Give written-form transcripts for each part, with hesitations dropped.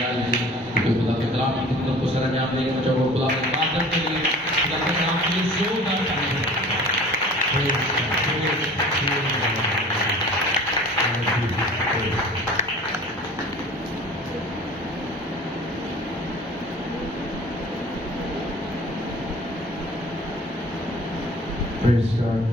خدا کے کلام کی خدمت کو سر انجام دیں گے جب وہ خدا کے خاطر کے لیے خدا کے کلام کے لیے زوردار تعریف Praise God.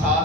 7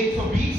120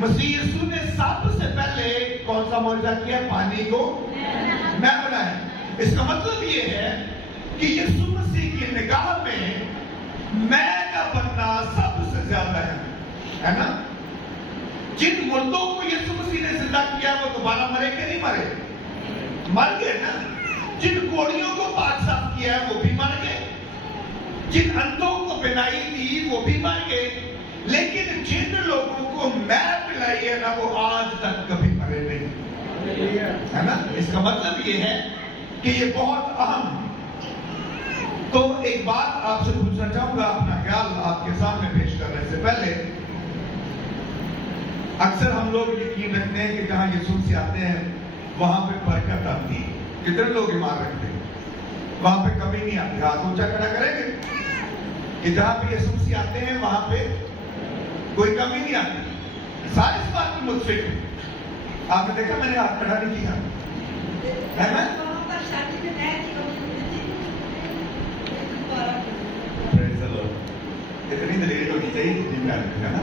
مسیح یسوع نے سب سے پہلے کون سا معجزہ کیا؟ پانی کو میں بنایا۔ اس کا مطلب یہ ہے کہ یسوع مسیح کی نگاہ میں میں کا بننا سب سے زیادہ ہے نا؟ جن مردوں کو یسوع مسیح نے زندہ کیا وہ دوبارہ مرے کہ نہیں مرے؟ مر گئے نا۔ جن کوڑیوں کو پاک صاف کیا ہے وہ بھی مر گئے، جن اندھوں کو بینائی دی وہ بھی مر گئے، لیکن جن لوگوں کو میں پلائی ہے نا وہ آج تک کبھی مرے نہیں، ہے نا؟ اس کا مطلب یہ ہے کہ یہ بہت اہم ہے۔ تو ایک بات آپ سے پوچھنا چاہوں گا، اپنا خیال آپ کے سامنے پیش کرنے سے پہلے۔ اکثر ہم لوگ یقین رکھتے ہیں کہ جہاں یسوع مسیح آتے ہیں وہاں پہ برکت آتی ہے۔ کتنے لوگ ایمان رکھتے ہیں وہاں پہ کمی نہیں آتی؟ ہاتھ اونچا کھڑا کریں گے کہ جہاں پہ یسوع مسیح آتے ہیں وہاں پہ کوئی کمی نہیں آتی۔ سارے اس بات میں متفق ہیں۔ آپ نے دیکھا میں نے ہاتھ کھڑا نہیں کیا ہے نا؟ اتنی دلیل ہونی چاہیے جتنی میں آدمی ہے نا،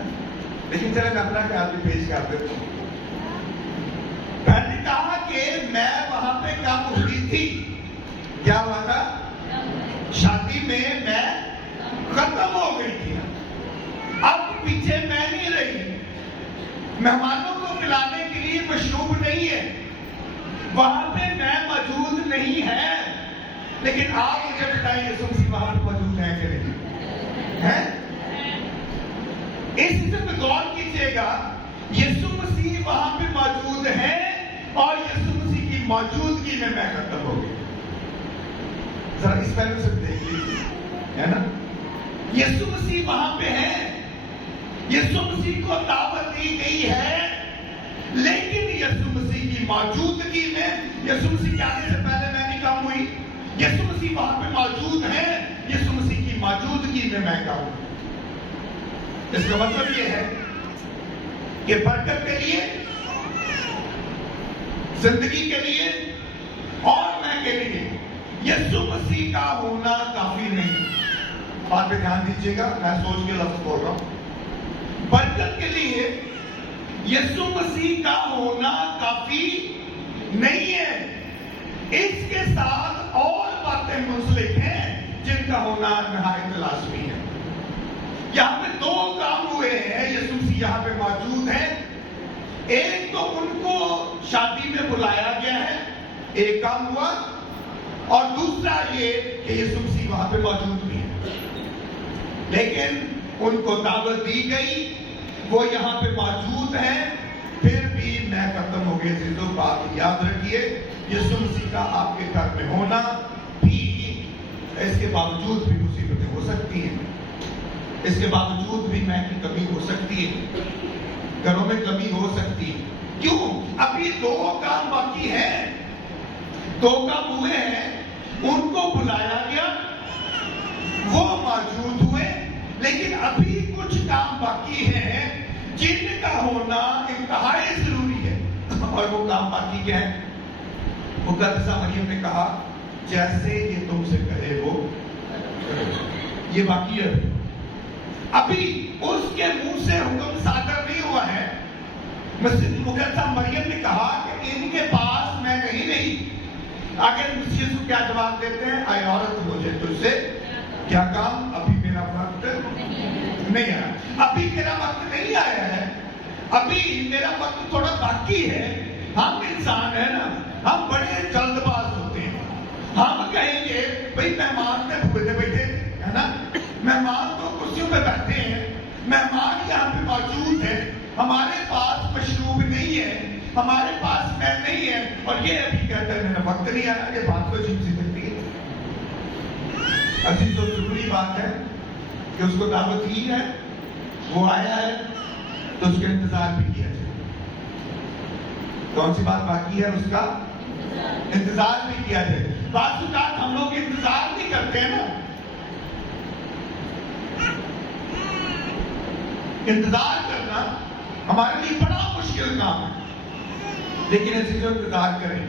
لیکن چلے میں اپنا خیال بھی پیش کر دیتا ہوں۔ میں نے کہا کہ میں وہاں پہ کم ہوئی تھی، کیا ہوا تھا؟ شادی میں ختم ہو گئی تھی، اب پیچھے میں نہیں رہی، مہمانوں کو پلانے کے لیے مشروب نہیں ہے، وہاں پہ میں موجود نہیں ہے۔ لیکن آپ مجھے بتائیے یسوع مسیح وہاں پہ موجود ہے کہ نہیں ہے؟ اس چیز پہ غور کیجیے گا، یسوع مسیح وہاں پہ موجود ہے اور یسوع مسیح کی موجودگی میں ختم ہو گئی۔ ذرا اس پہلو سے دیکھیے، ہے نا؟ یسوع مسیح وہاں پہ ہے، یسوع مسیح کو دعوت دی گئی ہے، لیکن یسوع مسیح کی موجودگی میں، یسوع مسیح کے آنے سے پہلے میں نہیں کم ہوئی، یسوع مسیح وہاں پہ موجود ہے، یسوع مسیح کی موجودگی میں کم ہوں۔ اس کا مطلب یہ ہے کہ برکت کے لیے، زندگی کے لیے اور میں کے لیے یسوع مسیح کا ہونا کافی نہیں۔ بات پہ دھیان دیجیے گا، میں سوچ کے لفظ بول رہا ہوں۔ برکت کے لیے یسوع مسیح کا ہونا کافی نہیں ہے، اس کے ساتھ اور باتیں منسلک ہیں جن کا ہونا نہایت لازمی ہے۔ یہاں پہ دو کام ہوئے ہیں، یسوع مسیح یہاں پہ موجود ہیں۔ ایک تو ان کو شادی میں بلایا گیا ہے، ایک کام ہوا، اور دوسرا یہ کہ یسوع مسیح وہاں پہ موجود بھی ہے، لیکن ان کو دعوت دی گئی، وہ یہاں پہ موجود ہیں، پھر بھی میں ختم ہو گئے۔ چیزوں بات یاد رکھیے، یسوع مسیح کا آپ کے گھر میں ہونا بھی، اس کے باوجود بھی مصیبتیں ہو سکتی ہیں، اس کے باوجود بھی میں کی کمی ہو سکتی ہے، گھروں میں کمی ہو سکتی ہے۔ کیوں؟ ابھی دو کام باقی ہیں، دو کام ہوئے ہیں، ان کو بلایا گیا، وہ موجود ہوئے، لیکن ابھی کچھ کام باقی ہیں جن کا ہونا انتہائی ضروری ہے۔ اور وہ کام باقی کیا ہے؟ مقدسہ مریم نے کہا جیسے یہ تم سے کہے وہ یہ باقی ہے، ابھی اس کے منہ سے حکم صادر نہیں ہوا ہے۔ مقدسہ مریم نے کہا کہ ان کے پاس میں کہیں نہیں۔ آگے مسیح یسوع کیا جواب دیتے ہیں؟ اے عورت، مجھے تجھ سے کیا کام؟ ابھی میرا وقت نہیں آیا، ابھی میرا وقت نہیں آیا ہے، ابھی میرا وقت تھوڑا باقی ہے۔ ہم انسان ہیں نا، ہم بڑے جلد باز ہوتے ہیں، ہم کہیں گے بھئی مہمان نے بھولے بیٹھے ہے نا، مہمان تو کرسیوں پہ بیٹھے ہیں، مہمان یہاں پہ موجود ہے، ہمارے پاس مشروب نہیں ہے، ہمارے پاس میں نہیں ہے، اور یہ ابھی کہتا ہے میرا وقت نہیں آیا۔ یہ بات کو عجیب سی لگتی ہے۔ عزیز تو ضروری بات ہے کہ اس کو دعوت دی ہے، وہ آیا ہے، تو اس کا انتظار بھی کیا جائے۔ کون سی بات باقی ہے؟ اس کا انتظار بھی کیا جائے۔ بعض اوقات ہم لوگ انتظار نہیں کرتے ہیں نا، انتظار کرنا ہمارے لیے بڑا مشکل کام ہے، لیکن ایسے جو انتظار کریں،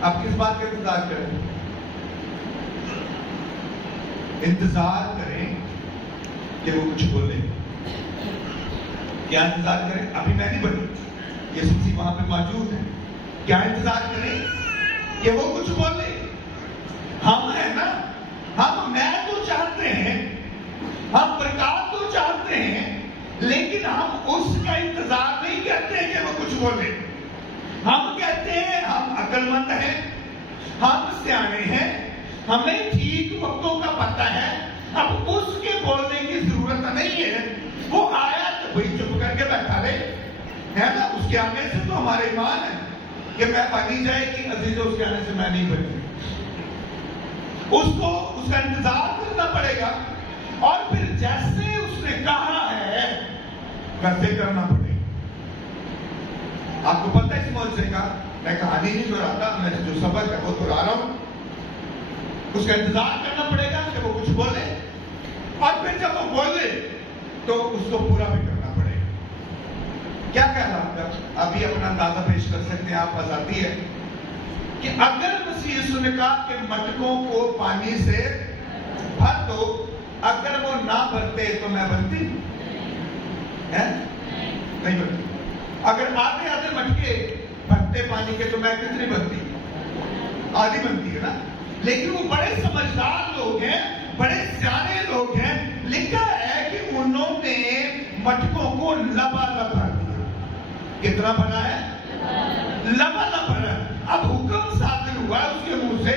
آپ کس بات کا انتظار کریں؟ انتظار کریں کہ وہ کچھ بولے، کیا انتظار کریں؟ ابھی میں نہیں بنی، یسوع مسیح وہاں پہ موجود ہے. کیا انتظار کریں کہ وہ کچھ بولے؟ ہم ہے نا، ہم میں تو چاہتے ہیں، ہم برکات تو چاہتے ہیں، لیکن ہم اس کا انتظار نہیں کرتے کہ وہ کچھ بولے. ہم کہتے ہیں ہم عقل مند ہیں، ہم سیانے ہیں، ہمیں ٹھیک وقتوں کا پتہ ہے، اب اس کے بولنے کی ضرورت نہیں ہے. وہ آیا تو وہی چپ کر کے بیٹھا رہے، ہے نا. اس کے آنے سے تو ہمارا ایمان ہے کہ میں بنی جائے گی، عزیزو اس کے آنے سے میں نہیں بنی. اس کو اس کا انتظار کرنا پڑے گا، اور پھر جیسے اس نے کہا ہے ویسے کرنا پڑے گا. آپ کو پتہ ہے اس معجزے کا، میں کہانی نہیں دہراتا، میں جو سبق ہے وہ دہرا رہا ہوں. اس کا انتظار کرنا پڑے گا کہ وہ کچھ بولے، اور پھر جب وہ بولے تو اس کو پورا بھی کرنا پڑے گا. کیا کہہ رہا ہوں؟ ابھی اپنا اندازہ پیش کر سکتے ہیں آپ، آزادی ہے کہ اگر مسیح یسوع نے کہا کہ مٹکوں کو پانی سے بھر دو، اگر وہ نہ بھرتے تو میں بنتی نہیں بنتی. اگر آدھے آدھے مٹکے بھرتے پانی کے تو میں کتنی بنتی؟ آدھی بنتی ہے نا. لیکن وہ بڑے سمجھدار لوگ ہیں، بڑے سیانے لوگ ہیں. لکھا ہے کہ انہوں نے مٹکوں کو لبالب بھر دیا. کتنا بھرا ہے؟ لبالب بھرا. اب حکم صادر ہوا اس کے منہ سے،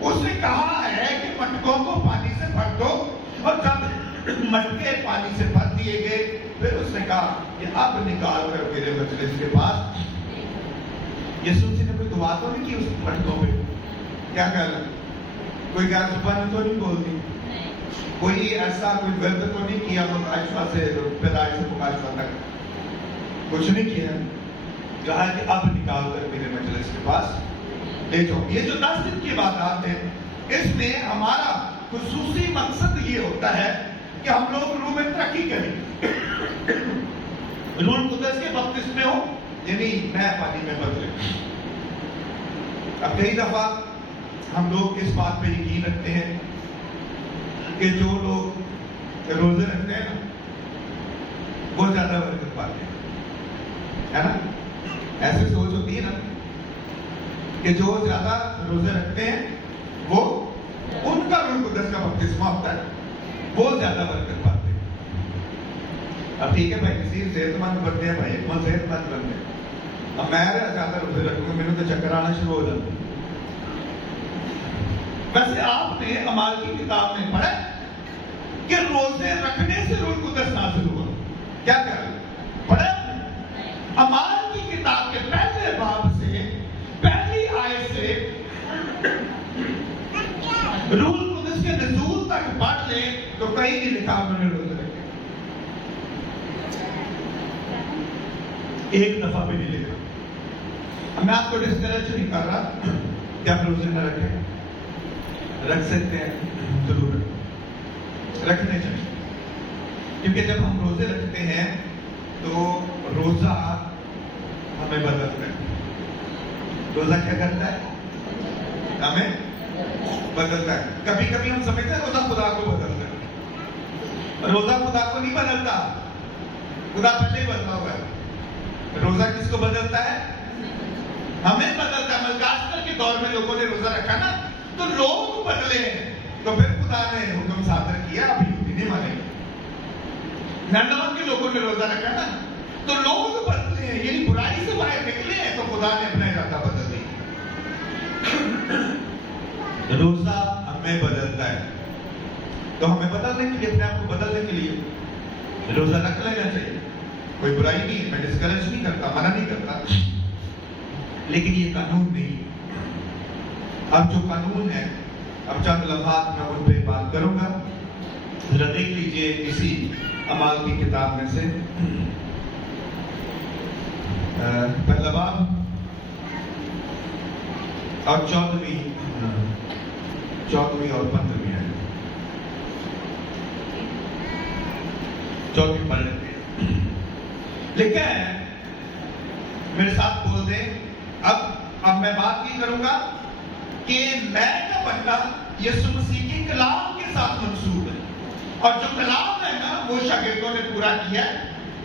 اس نے کہا ہے کہ مٹکوں کو پانی سے بھر دو. اور جب مٹکے پانی سے بھر دیے گئے، پھر اس نے کہا کہ اب نکال کر میرے مجلس کے پاس. یسوع مسیح نے کوئی دعا تو نہیں کی اس مٹکوں پہ؟ کیا کہہ رہا؟ کوئی غیر زبان تو نہیں بول دی، کوئی ایسا کوئی ورد تو نہیں کیا مکاشفہ سے پیدائش سے مکاشفہ تک، کچھ نہیں کیا. کہا کہ اب نکال کر میرے مجلس کے پاس لے جاؤ. یہ جو 10 دن کی باتات ہیں، اس میں ہمارا خصوصی مقصد یہ ہوتا ہے کہ ہم لوگ روح میں ترقی کریں، روح القدس کے بپتسمے ہو، یعنی نئے پانی میں بدلے. اب کئی دفعہ ہم لوگ اس بات پہ یقین رکھتے ہیں کہ جو لوگ روزے رکھتے ہیں نا وہ زیادہ برکت پاتے ہیں، ہے نا. ایسی سوچ ہوتی ہے نا کہ جو زیادہ روزے رکھتے ہیں وہ ان کا روح القدس کا بپتسمہ ہوتا ہے، وہ زیادہ برکت پاتے ہیں. اب ٹھیک ہے بھائی، کسی صحت مند بنتے ہیں بھائی، کون صحت مند بنتے ہیں. اب میں زیادہ روزے رکھوں گا، میرے تو چکر آنا شروع ہو جاتے ہیں. ویسے آپ نے اعمال کی کتاب میں پڑھا کہ روزے رکھنے سے روح القدس نازل ہوا. کیا کہہ رہے ہیں؟ پڑھا؟ اعمال کی کتاب کے پہلے باب سے، پہلی آیت سے روح القدس کے نزول تک پڑھ لیں تو کہیں نہیں لکھا انہوں نے روزے رکھے. ایک دفعہ بھی نہیں لکھا. اب میں آپ کو ڈسکریج نہیں کر رہا کہ آپ روزے نہ رکھیں، رکھ سکتے ہیں، ضرور رکھنے چاہیے. کیونکہ جب ہم روزے رکھتے ہیں تو روزہ ہمیں بدلتا ہے. روزہ کیا کرتا ہے؟ ہمیں بدلتا ہے. کبھی کبھی ہم سمجھتے ہیں روزہ خدا کو بدلتا ہے. روزہ خدا کو نہیں بدلتا، خدا پہلے ہی بدلا ہوا ہے. روزہ کس کو بدلتا ہے؟ ہمیں بدلتا ہے. ملکاسٹر کے دور میں لوگوں نے روزہ رکھا نا تو لوگ بدلے ہیں، تو پھر خدا نے حکم صادر کیا اب یہودی نہیں مانیں گے. نینوے کے لوگوں نے روزہ رکھا نا تو لوگ بدلے ہیں، یعنی برائی سے باہر نکلے ہیں، تو خدا نے اپنا ارادہ بدل دیا. روزہ ہمیں بدلتا ہے، تو ہمیں بدلنے کے لیے، اپنے آپ کو بدلنے کے لیے روزہ رکھ لینا چاہیے. کوئی برائی نہیں، میں ڈسکریج نہیں کرتا، منع نہیں کرتا، لیکن یہ قانون نہیں. اب جو قانون ہے، اب چند لمحات میں ان پہ بات کروں گا. ذرا دیکھ لیجئے اسی اعمال کی کتاب میں سے پہلا باب اور 14ویں اور 15ویں ہے. 14ویں پڑھ لیتے ہیں. لکھا ہے، میرے ساتھ بول دیں. اب میں بات یہ کروں گا کہ میں کا بننا یسوع مسیح کے کلام کے ساتھ منسوب ہے، اور جو کلام ہے نا وہ شاگردوں نے پورا کیا ہے.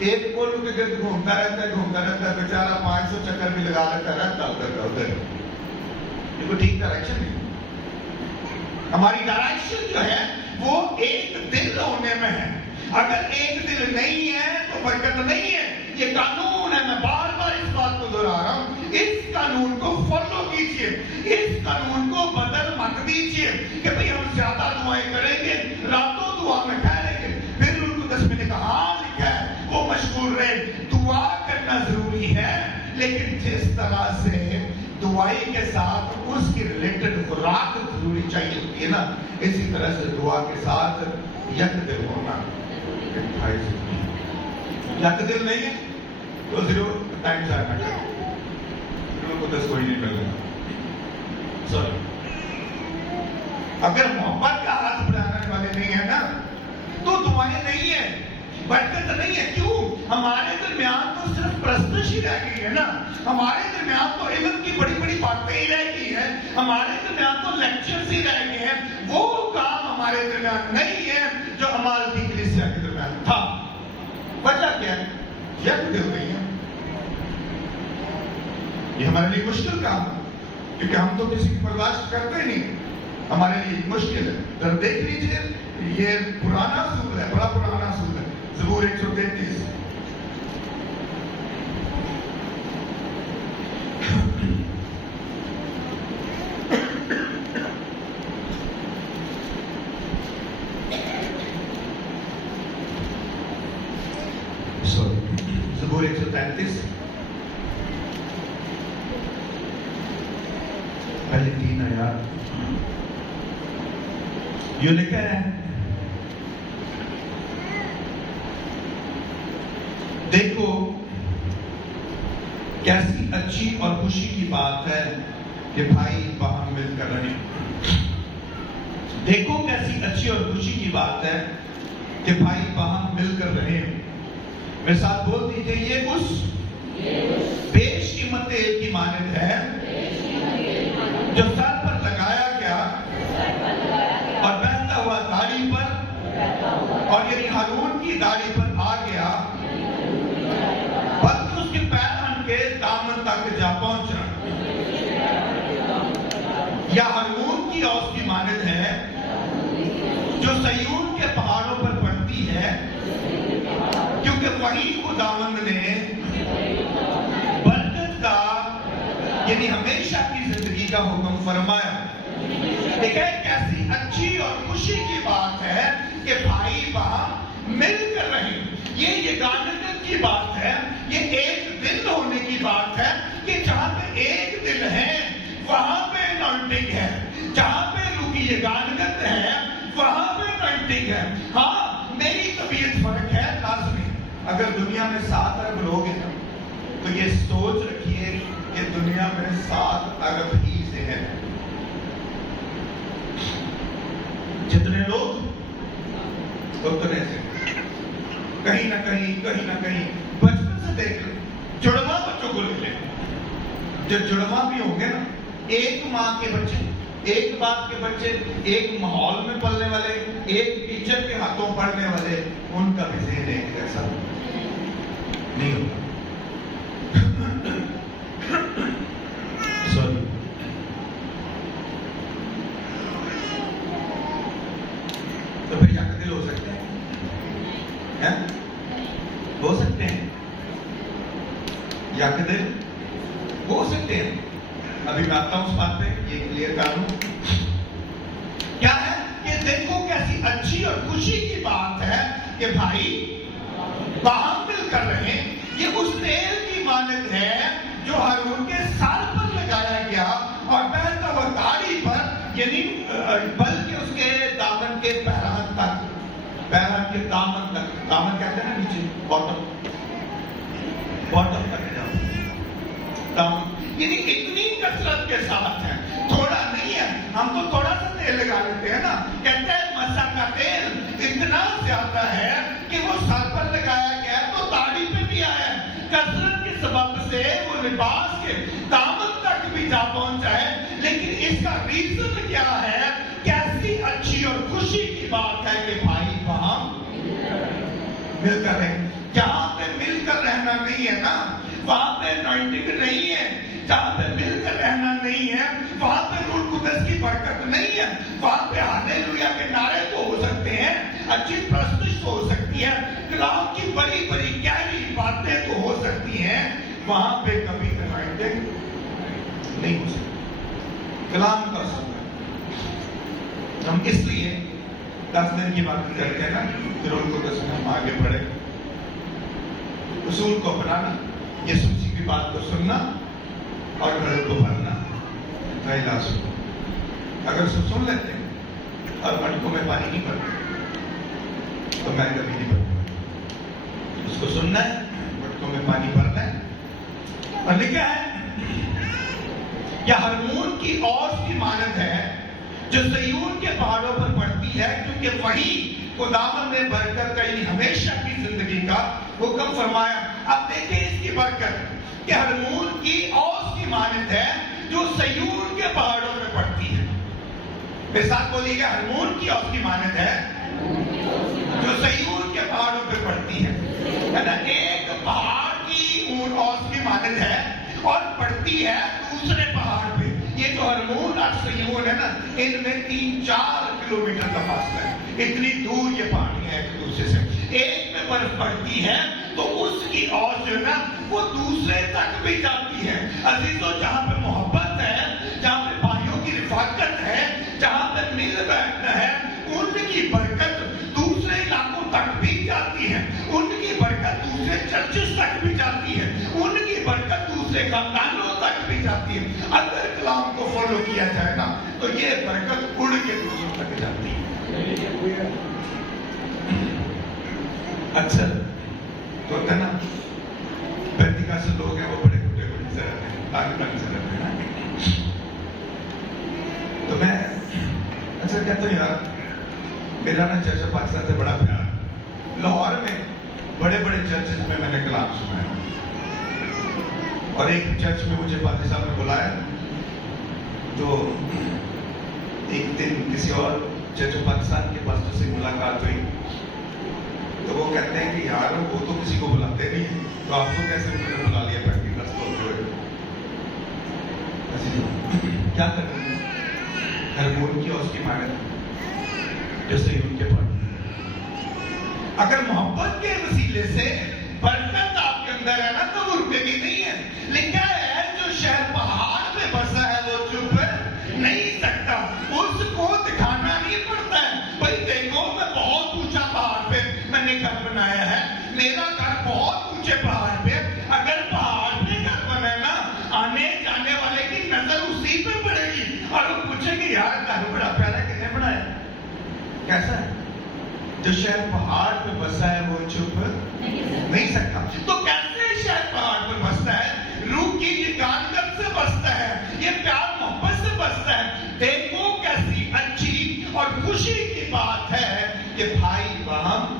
ایک کولو کے گرد گھومتا رہتا ہے بیچارہ 500 چکر بھی لگا لیتا رہتا ادھر یہ کوئی ٹھیک ڈائریکشن نہیں. ہماری ڈائریکشن جو ہے وہ ایک دل ہونے میں ہے. اگر ایک دل نہیں ہے تو برکت نہیں ہے. یہ قانون ہے, میں بار بار اس بات کو دہرا رہا ہوں. اس قانون کو فالو کیجئے, اس قانون کو بدل مت دیجئے کہ بھئی ہم زیادہ دعائیں کریں گے, راتوں دعا میں ٹھہریں گے. پھر القدس میں نے کہا لکھا ہے وہ مشغول رہے. دعا کرنا ضروری ہے, لیکن جس طرح سے دعائی کے ساتھ اس کی ریلیٹڈ خوراک ضروری چاہیے ہوتی ہے نا, اسی طرح سے دعا کے ساتھ یک دل ہونا یک دل نہیں ہے تو ضرور ٹائم سے آنا چاہیے. القدس کوئی نہیں مل رہا. سوری, اگر محبت کا ہاتھ بڑھانے والے نہیں ہیں نا تو دعائیں نہیں ہیں, برکت نہیں ہے. کیوں؟ ہمارے درمیان تو صرف پرستش ہی رہ گئی ہے نا, ہمارے درمیان تو علم کی بڑی بڑی باتیں ہی رہ گئی ہیں, ہمارے درمیان تو لیکچرز ہی رہ گئے ہیں. وہ کام ہمارے درمیان نہیں ہے جو ہمارے کی کلیسیا کے درمیان تھا. وجہ کیا ہے؟ یک دل نہیں ہے. یہ ہمارے لیے مشکل کام ہے کیونکہ ہم تو کسی کی برداشت کرتے ہی نہیں. ہمارے لیے مشکل ہے. ذرا دیکھ لیجئے, یہ پرانا اصول ہے, بڑا پرانا اصول ہے. زبور 133 زبور 133 پہلی 3 آیات یہ لکھا ہے, دیکھو کیسی اچھی اور خوشی کی بات ہے کہ بھائی باہم مل کر رہیں. دیکھو کیسی اچھی اور خوشی کی بات ہے کہ بھائی باہم مل کر رہیں. میرے ساتھ بول دیجئے, یہ اس بیش قیمت تیل کی مانند ہے جو سر پر لگایا گیا اور بہتا ہوا داڑھی پر, اور یعنی ہارون کی داڑھی پر آ گیا, بلکہ اس کے پیرہن کے دامن تک جا پہنچا. یا ہارون کی اوس کی مانند ہے جو سیون کے پہاڑوں پر پڑتی ہے, کیونکہ وہی خداوند نے برکت کا یعنی ہمیشہ کی زندگی کا حکم فرمایا. دیکھیں کیسی اچھی اور خوشی کی بات ہے کہ بھائی باہم مل کر رہیں. یہ یگانگت کی بات ہے, یہ ایک دل ہونے کی بات ہے کہ جہاں پہ ایک دل ہے وہاں پہ اناؤنٹنگ ہے, جہاں پہ روح کی یگانگت ہے وہاں پہ اناؤنٹنگ ہے. ہاں میری طبیعت فرق ہے لازمی. اگر دنیا میں 7 ارب لوگ ہیں تو یہ سوچ رکھیے کہ دنیا میں 7 ارب ہی سے ہیں. جتنے لوگ اتنے سے کہیں نہ کہیں بچپن سے دیکھ لیں, جڑواں بچوں کو لے لیں. جو جڑواں بھی ہوں گے نا, ایک ماں کے بچے, ایک باپ کے بچے, ایک ماحول میں پلنے والے, ایک ٹیچر کے ہاتھوں پڑھنے والے, ان کا بھی ذہن ایک جیسا نہیں ہوگا. سوری, تو پھر یک دل ہو سکتے ہیں, ہو سکتے ہیں, یک دل ہو سکتے ہیں. ابھی میں آتا ہوں اس بات پہ, یہ کلیئر کر لوں. کیا ہے کہ دیکھو کیسی اچھی اور خوشی کی بات ہے کہ بھائی باہم مل کر رہیں. یہ اس تیل کی مانند ہے جو ہارون کے سر پر لگایا گیا اور بہتا ہوا داڑھی پر, یعنی بلکہ اس کے دامن کے پیرہن تک, پیرہن کے دامن تک, دامن کہتے ہیں نا نیچے, باٹم تک دامن, یعنی اتنی کثرت کے ساتھ ہے, تھوڑا نہیں ہے. ہم تو تھوڑا سا تیل لگا لیتے ہیں نا, کہتے ہیں مسا کا تیل اتنا زیادہ ہے کہ وہ سر پر لگایا گیا تو داڑھی پہ بھی آیا ہے. کثرت کے سبب سے وہ لباس کے دامن تک بھی جا پہنچا ہے. لیکن اس کا ریزن کیا ہے؟ کیسی اچھی اور خوشی کی بات ہے کہ بھائی باہم مل کر رہیں. جہاں پہ نہیں ہے نا, وہاں پہ انوائنٹنگ نہیں ہے, جہاں پہ مل کر رہنا نہیں ہے, وہاں پہ روح القدس کی برکت نہیں ہے, وہاں پہ ہاللویا کے نعرے تو ہو سکتے ہیں, اچھی پرستش تو ہو سکتی ہے, کلام کی بڑی بڑی گہری باتیں تو ہو سکتی ہیں, وہاں پہ کبھی انوائنٹنگ نہیں ہو سکتی. کلام کا سب ہم اس لیے 10 دن کی بات کرتے ہیں نا, پھر ان کو 10 ہم آگے بڑھے. اصول کو اپنانا, یسوع مسیح کی بات کو سننا اور گھر کو بھرنا, پہلا اصول. اگر سن لیتے ہیں اور مٹکوں میں پانی نہیں بھرتے تو میں کبھی نہیں بھرتا. اس کو سننا ہے, مٹکوں میں پانی بھرنا ہے. اور لکھا ہے یا ہرمون کی اوس کی مانند ہے جو صیون کے پہاڑوں پر پڑتی ہے, کیونکہ وہی خداوند نے برکت کا یعنی ہمیشہ کی زندگی کا حکم فرمایا. اب دیکھیں اس کی برکت کہ ہرمون کی اوس کی مانند ہے جو صیون کے پہاڑوں پر پڑتی ہے. میرے ساتھ بولیے گا, ہرمون کی اوس کی مانند ہے جو صیون کے پہاڑوں پہ پڑتی ہے نا. ایک پہاڑ کی اون اوس کی مانند ہے اور پڑتی ہے دوسرے پہاڑ پہ. یہ جو ہرمون اور صیون ہے نا, ان میں 3-4 کلومیٹر کا فاصلہ ہے, اتنی دور یہ پہاڑی ہے ایک دوسرے سے. ایک میں برف پڑتی ہے تو اس کی اوس جو ہے نا وہ دوسرے تک بھی جاتی ہے. عزیزو, جہاں پہ محبت ہے, جہاں پہ بھائیوں کی رفاقت ہے, جہاں پہ مل بیٹھنا ہے, ان کی برکت دوسرے علاقوں تک بھی جاتی ہے, ان کی برکت دوسرے چرچز تک بھی جاتی ہے, ان کی برکت دوسرے خاندانوں تک بھی جاتی ہے. اگر کلام کو فالو کیا جائے نا تو یہ برکت اڑ کے دوسروں تک جاتی ہے. اچھا تو ہوتا ہے نا, پینتیکاسل لوگ ہیں وہ بڑے بڑے سے رہتے ہیں, پاکستان سے رہتے ہیں نا. تو میں اچھا کہتا ہوں یار, میرا نا چرچ پاکستان سے بڑا پیار. لاہور میں بڑے بڑے چرچز میں نے کلام سنا ہے, اور ایک چرچ میں مجھے پادری صاحب نے بلایا تو ایک دن کسی اور چرچ پاکستان کے پاسٹر سے ملاقات ہوئی. تو وہ کہتے ہیں کہ یار وہ تو کسی کو بلاتے نہیں ہیں, تو آپ کو کیسے انہوں نے بلا لیا پریکٹیکل ہوتے ہوئے. کیا کر رہے ہیں, ہرمون کی اور اس کی مانند جو صیون کے پاس. اگر محبت کے وسیلے سے برکت آپ کے اندر ہے نا تو وہ رکے گی نہیں ہے. لکھا ہے جو شہر پہاڑ پہ بسا ہے وہ چپ نہیں سکتا, اس کو دکھانا نہیں پڑتا ہے. بھائی دیکھو, میں بہت اونچا پہاڑ پہ میں نے گھر بنایا ہے, میرا گھر بہت اونچے پہاڑ پہ. اگر پہاڑ پہ گھر بنے نا, آنے جانے والے کی نظر اسی پہ پڑے گی اور وہ پوچھے گی یار گھر بڑا پیارا کس نے بنایا, کیسا ہے. جو شہر پہاڑ پہ بسا ہے وہ چپ نہیں سکتا. تو کیسے شہر پہاڑ پہ بستا ہے, روح کی یگانت سے بستا ہے, یہ پیار محبت سے بستا ہے. دیکھو کیسی اچھی اور خوشی کی بات ہے کہ بھائی باہم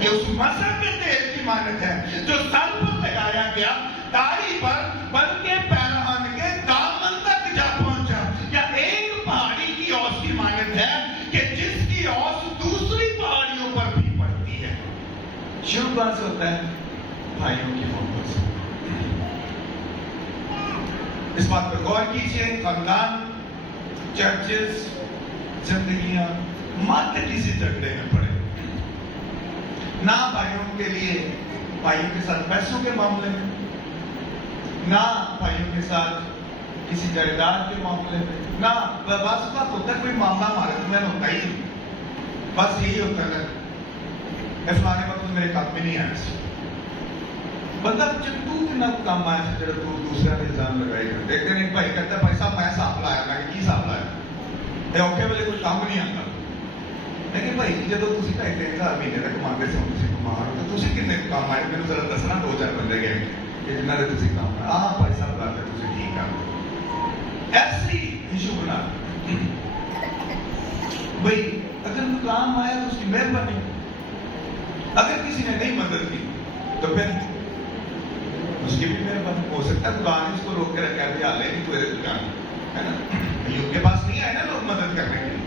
یہ اس مسح کے تیل کی مانند ہے جو سر پر لگایا گیا, داڑھی پر بلکہ پیرہن کے دامن تک جا پہنچا. یا ایک پہاڑی کی اوس کی مانند ہے کہ جس کی اوس دوسری پہاڑیوں پر بھی پڑتی ہے. شروع کہاں سے ہوتا ہے, بھائیوں کی محبت سے. اس بات پر غور کیجئے, خاندان, چرچز, زندگیاں مت کسی جھگڑے میں پڑے. نہ بھائیوں کے لیے, بھائیوں کے ساتھ پیسوں کے معاملے میں, نہ بھائیوں کے ساتھ کسی جائیداد کے معاملے میں, نہ بس کا ہوتا ہے کوئی معاملہ ہمارے میں ہوتا ہی نہیں. بس یہی ہوتا ہے فلانے وقت میرے کام میں نہیں آیا. بندہ جب تو نہ کام آیا سے جب تو دوسرا الزام لگائے گا. دیکھتے نہیں بھائی کہتا ہے پیسہ میں صاف لایا, میں کہ کی صاف لایا, اے اوکے والے کوئی کام نہیں آتا. لیکن بھائی جب تسی 2,500 مہینے تک کماتے سے تسی کماؤ تو تسی کتنے کام آئے, میرے ذرا دسنا 2-4 بندے گئے کہ جنہاں دے تسی کام آئے. ہاں بھائی صاحب لاتے تسی ٹھیک ہے. ایسی ایشو بنا بھائی, اگر کام آیا تو اس کی مہربانی, اگر کسی نے نہیں مدد کی تو پھر اس کی بھی مہربانی. ہو سکتا ہے قرآن اس کو روک کے رکھا بھی حالے نہیں کوئی دکان ہے نا, ایوب کے پاس نہیں آئے نا لوگ مدد کرنے کے لیے.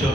4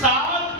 7